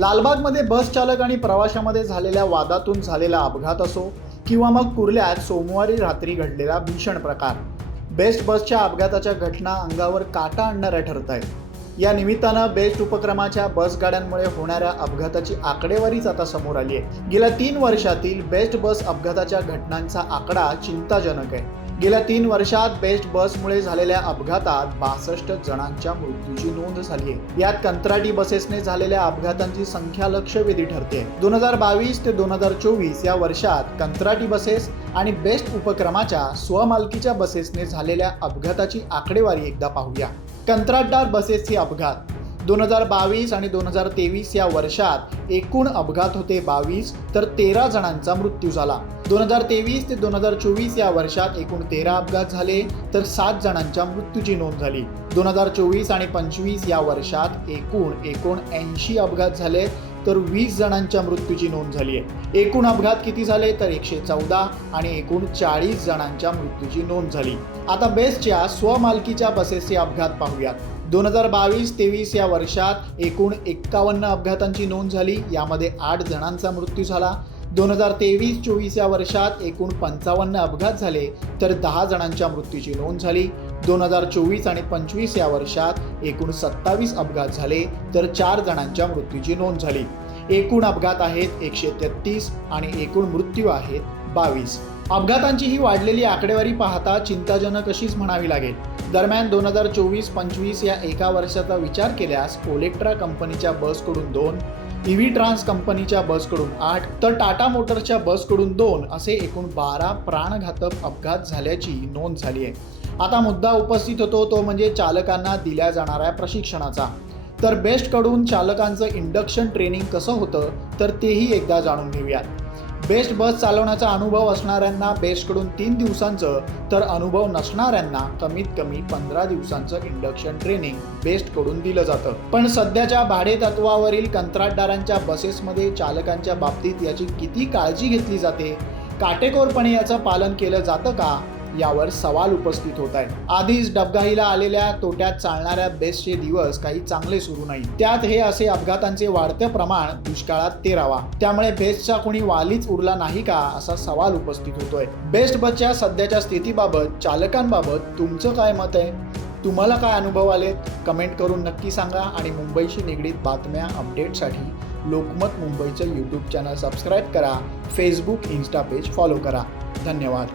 लालबागमध्ये बस चालक आणि प्रवाशामध्ये झालेल्या वादातून झालेला अपघात असो किंवा मग कुर्ल्यात सोमवारी रात्री घडलेला भीषण प्रकार बेस्ट बसच्या अपघाताच्या घटना अंगावर काटा आणणाऱ्या ठरत आहेत या निमित्तानं बेस्ट उपक्रमाच्या बस गाड्यांमुळे होणाऱ्या अपघाताची आकडेवारीच आता समोर आली आहे. गेल्या तीन वर्षातील बेस्ट बस अपघाताच्या घटनांचा आकडा चिंताजनक आहे. गेल्या तीन वर्षात बेस्ट बसमुळे झालेल्या अपघातात बासष्ट जणांच्या मृत्यूची नोंद झाली आहे. यात कंत्राटी बसेसने झालेल्या अपघातांची संख्या लक्षवेधी ठरते. दोन हजार बावीस ते दोन हजार चोवीस या वर्षात कंत्राटी बसेस आणि बेस्ट उपक्रमाच्या स्वमालकीच्या बसेसने झालेल्या अपघाताची आकडेवारी एकदा पाहूया. कंत्राटदार बसेसचे अपघात. दोन हजार बावीस आणि दोन हजार तेवीस या वर्षात एकूण अपघात होते बावीस तर तेरा जणांचा मृत्यू झाला. दोन हजार तेवीस ते दोन हजार चोवीस या वर्षात एकूण तेरा अपघात झाले तर सात जणांच्या मृत्यूची नोंद झाली. दोन हजार चोवीस आणि पंचवीस या वर्षात एकूण एकूण ऐंशी अपघात झाले तर वीस जणांच्या मृत्यूची नोंद झाली आहे. एकूण अपघात किती झाले तर एकशे चौदा आणि एकूण चाळीस जणांच्या मृत्यूची नोंद झाली. आता बेस्टच्या स्वमालकीच्या बसेसचे अपघात पाहूयात. दोन हजार बावीस तेवीस या वर्षात एकूण एक्कावन्न अपघातांची नोंद झाली. यामध्ये आठ जणांचा मृत्यू झाला. दोन हजार तेवीस चोवीस या वर्षात एकूण पंचावन्न अपघात झाले तर दहा जणांच्या मृत्यूची नोंद झाली. दोन हजार चोवीस आणि पंचवीस या वर्षात एकूण सत्तावीस अपघात झाले तर चार जणांच्या मृत्यूची नोंद झाली. एकूण अपघात आहेत एकशे तेहतीस आणि एकूण मृत्यू आहेत बावीस. अपघातांची ही वाढलेली आकडेवारी पाहता चिंताजनक अशीच म्हणावी लागेल. दरम्यान दोन हजार चोवीस पंचवीस या एका वर्षाचा विचार केल्यास ओलेक्ट्रा कंपनीच्या बसकडून दोन ईव्ही ट्रान्स कंपनीच्या बसकडून आठ तर टाटा मोटर्सच्या बसकडून दोन असे एकूण बारा प्राणघातक अपघात झाल्याची नोंद झाली आहे. आता मुद्दा उपस्थित होतो तो म्हणजे चालकांना दिल्या जाणाऱ्या प्रशिक्षणाचा. तर बेस्टकडून चालकांचं इंडक्शन ट्रेनिंग कसं होतं तर तेही एकदा जाणून घेऊयात. बेस्ट बस चालवण्याचा अनुभव असणाऱ्यांना बेस्टकडून तीन दिवसांचं तर अनुभव नसणाऱ्यांना कमीत कमी पंधरा दिवसांचं इंडक्शन ट्रेनिंग बेस्टकडून दिलं जातं. पण सध्याच्या भाडे तत्वावरील कंत्राटदारांच्या बसेसमध्ये चालकांच्या बाबतीत याची किती काळजी घेतली जाते? काटेकोरपणे याचं पालन केलं जातं का? यावर सवाल उपस्थित होत आहे आधीच डबगाईला आलेल्या तोट्यात चालणाऱ्या बेस्टचे दिवस काही चांगले सुरू नाही. त्यात हे असे अपघातांचे वाढते प्रमाण दुष्काळात तेरावा. त्यामुळे बेस्टचा कोणी वालीच उरला नाही का असा सवाल उपस्थित होतोय. बेस्ट बसच्या सध्याच्या स्थितीबाबत चालकांबाबत तुमचं काय मत आहे? तुम्हाला काय अनुभव आलेत? कमेंट करून नक्की सांगा आणि मुंबईशी निगडीत बातम्या अपडेटसाठी लोकमत मुंबईचं यूट्यूब चॅनल सबस्क्राईब करा फेसबुक इन्स्टा पेज फॉलो करा. धन्यवाद.